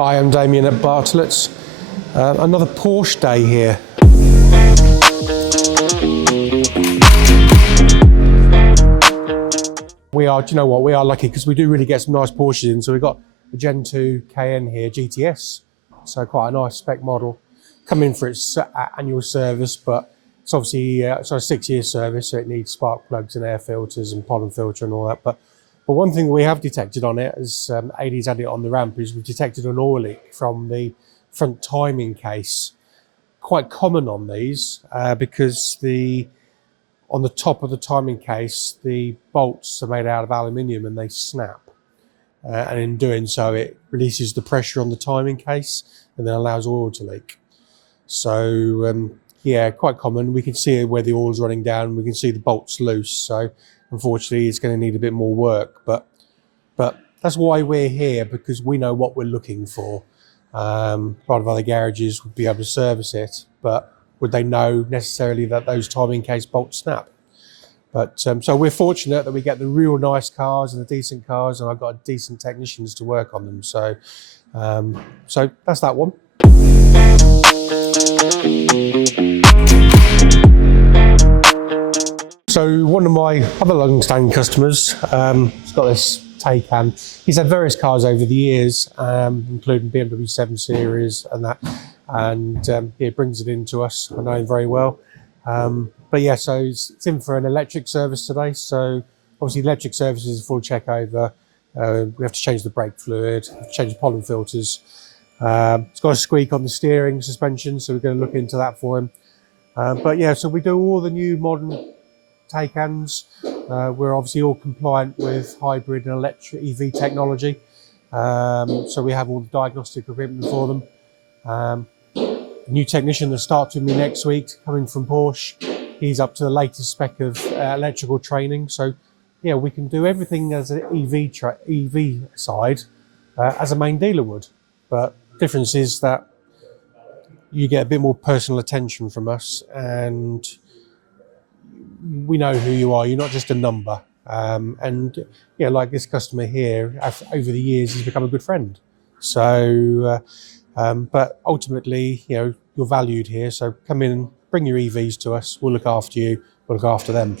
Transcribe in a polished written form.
Hi, I'm Damien at Bartlett's. Another Porsche day here. We are, do you know what, we are lucky because we do really get some nice Porsches in. So we've got the Gen 2 Cayenne here, GTS. So quite a nice spec model. Come in for its annual service, but it's obviously it's a 6-year service, so it needs spark plugs and air filters and pollen filter and all that. But one thing we have detected on it, as AD's had it on the ramp, is we've detected an oil leak from the front timing case. Quite common on these because on the top of the timing case, the bolts are made out of aluminium and they snap. And in doing so, it releases the pressure on the timing case and then allows oil to leak. So yeah, quite common. We can see where the oil's running down. We can see the bolts loose. So unfortunately, it's going to need a bit more work. But that's why we're here, because we know what we're looking for. A lot of other garages would be able to service it, but would they know necessarily that those timing case bolts snap? But so we're fortunate that we get the real nice cars and the decent cars, and I've got decent technicians to work on them. So so that's that one. So one of my other long-standing customers has got this Taycan. He's had various cars over the years, including BMW 7 Series and that, and he brings it in to us. I know him very well. But yeah, so it's in for an electric service today. So obviously electric service is a full check over. We have to change the brake fluid, change the pollen filters. It's got a squeak on the steering suspension, so we're going to look into that for him. But yeah, so we do all the new modern Taycans. We're obviously all compliant with hybrid and electric EV technology. So we have all the diagnostic equipment for them. New technician that starts with me next week, coming from Porsche. He's up to the latest spec of electrical training. So yeah, we can do everything as an EV side as a main dealer would. But difference is that you get a bit more personal attention from us, and we know who you are. You're not just a number. And yeah, like this customer here, over the years, he's become a good friend. So, but ultimately, you know, you're valued here. So come in and bring your EVs to us. We'll look after you. We'll look after them.